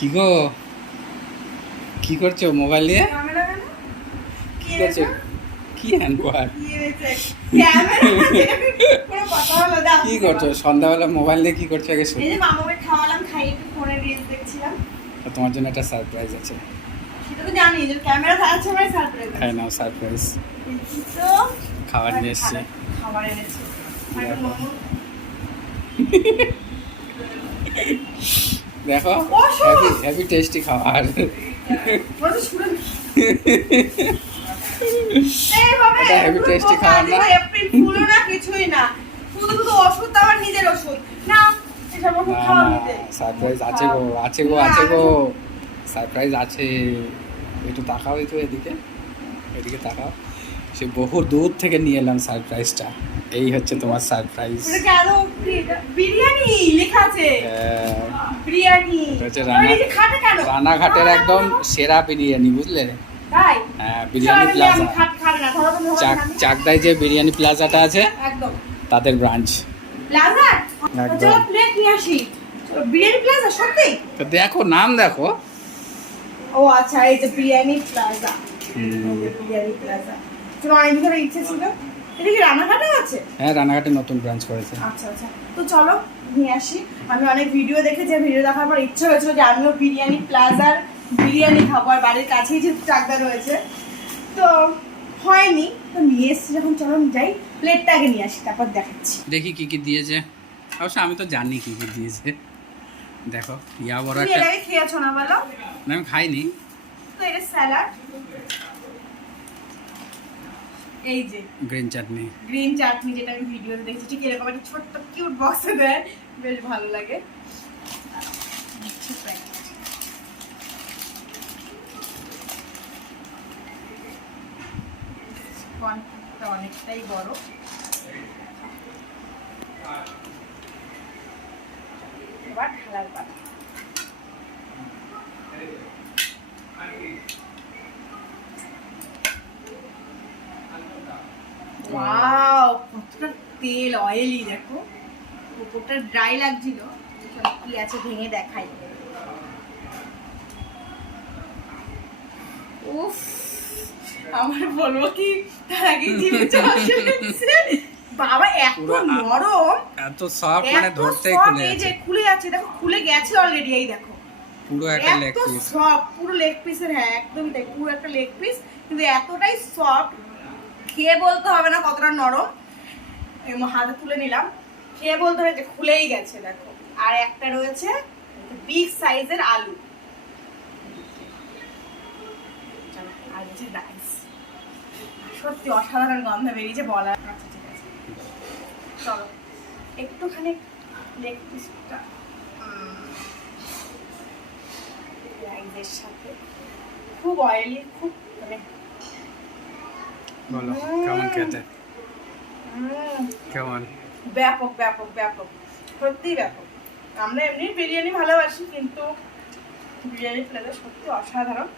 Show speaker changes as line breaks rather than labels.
কি গো? কি করছ মোবাইল
কেন?
কি করছ? কি হ্যান্ডওয়ার
কি
করছ? সন্ধ্যাবেলা মোবাইল নিয়ে কি করছ আগে শুনি
খাওয়ালাম খাইয়ে একটু ফোনে রিলস দেখছিলাম।
তোমার জন্য একটা সারপ্রাইজ আছে।
সেটা তো জানি যে ক্যামেরা আছে মানে সারপ্রাইজ
খাই নাও সারপ্রাইজ
তো।
খাবার নিয়ে এসছি।
খাবার এনেছি।
দেখো! হেভি হেভি টেস্টি খাবার এটা heavy
এগুলো
খাবার না?
না কিছুই না। শুধু শুধু ওষুধ আমার নিজের ওষুধ। না এসব ওষুধ
না
খাওয়া
না
নিতে
সারপ্রাইজ আছে গো আছে গো আছে গো। সারপ্রাইজ আছে। একটু তাকাও একটু এদিকে। এদিকে তাকাও। সে বহু দূর থেকে নিয়ে এলাম সারপ্রাইজটা এই হচ্ছে তোমার সারপ্রাইজ
বিরিয়ানি লেখা আছে। বিরিয়ানি।
এটা হচ্ছে
ওই
রানা-
যে খাটে কেন?
রানাঘাটের
না,
একদম সেরা বিরিয়ানি বুঝলে? হ্যাঁ বিরিয়ানি প্লাজা চাকদায় যে বিরিয়ানি প্লাজাটা আছে
একদম।
তাদের ব্রাঞ্চ
বিরিয়ানি
দেখো নাম দেখো।
ও আচ্ছা এই যে বিরিয়ানি প্লাজা বিরিয়ানি প্লাজা তোমার অনেকদিন ধরে ইচ্ছে ছিল। এটা কি রানাঘাটে আছে?
হ্যাঁ রানাঘাটে নতুন ব্রাঞ্চ করেছে।
আচ্ছা আচ্ছা। তো চলো নিয়ে আসি। আমি অনেক ভিডিও দেখেছি ভিডিও দেখার পর ইচ্ছে হয়েছিল যে আমিও বিরিয়ানি প্লাজার বিরিয়ানি খাব আর বাড়ির কাছেই চাকদা রয়েছে। তো হয়নি তো নিয়ে এসছি যখন চলো যাই। প্লেটটা আগে নিয়ে আসি তারপর দেখাচ্ছি।
দেখি কি কি দিয়েছে। অবশ্য আমি তো জানি কি কি দিয়েছে। দেখো ইয়া বড় একটা
খেয়েছো না বলো?
আমি খাইনি।
তো এটা স্যালাড এই যে
গ্রিন চাটনি।
গ্রিন চাটনি যেটা আমি ভিডিওতে দেখেছি ঠিক এরকম একটা ছোট্ট কিউট বক্সে দেয়। বেশ ভালো লাগে। কোয়ান্টিটিটা অনেকটাই বড়। এবার ঢালার ওয়াও কতটা তেল অয়েলি দেখো। উপরটা ড্রাই লাগছিল। কি আছে ভেঙে দেখাই। উফ আমার বলব কি? তার আগে জিভে বাবা এত নরম।
এত সফট মানে ধরতেই খুলে
এই যে খুলে যাচ্ছে দেখো খুলে গেছে অলরেডি এই দেখো।
পুরো একটা লেগ
এত
পিস
সফট পুরো লেগ পিসের হ্যাঁ একদমই তাই পুরো একটা লেগ পিস কিন্তু এতটাই সফট খেয়ে বলতে হবে না, কতটা নরম। হাতে তুলে নিলাম। খেয়ে বলতে হবে যে খুলেই গেছে, দেখো। আর একটা রয়েছে বিগ সাইজের আলু। আর সত্যি অসাধারণ গন্ধ বেরিয়েছে বলা আচ্ছা ঠিক আছে। চলো, একটুখানি লেগ পিসটা সাথে। খুব অয়েলি খুব মানে
বলো, কেমন খেতে? কেমন?
ব্যাপক ব্যাপক ব্যাপক সত্যি ব্যাপক। আমরা এমনি বিরিয়ানি ভালোবাসি, কিন্তু বিরিয়ানি প্লেটে সত্যি অসাধারণ।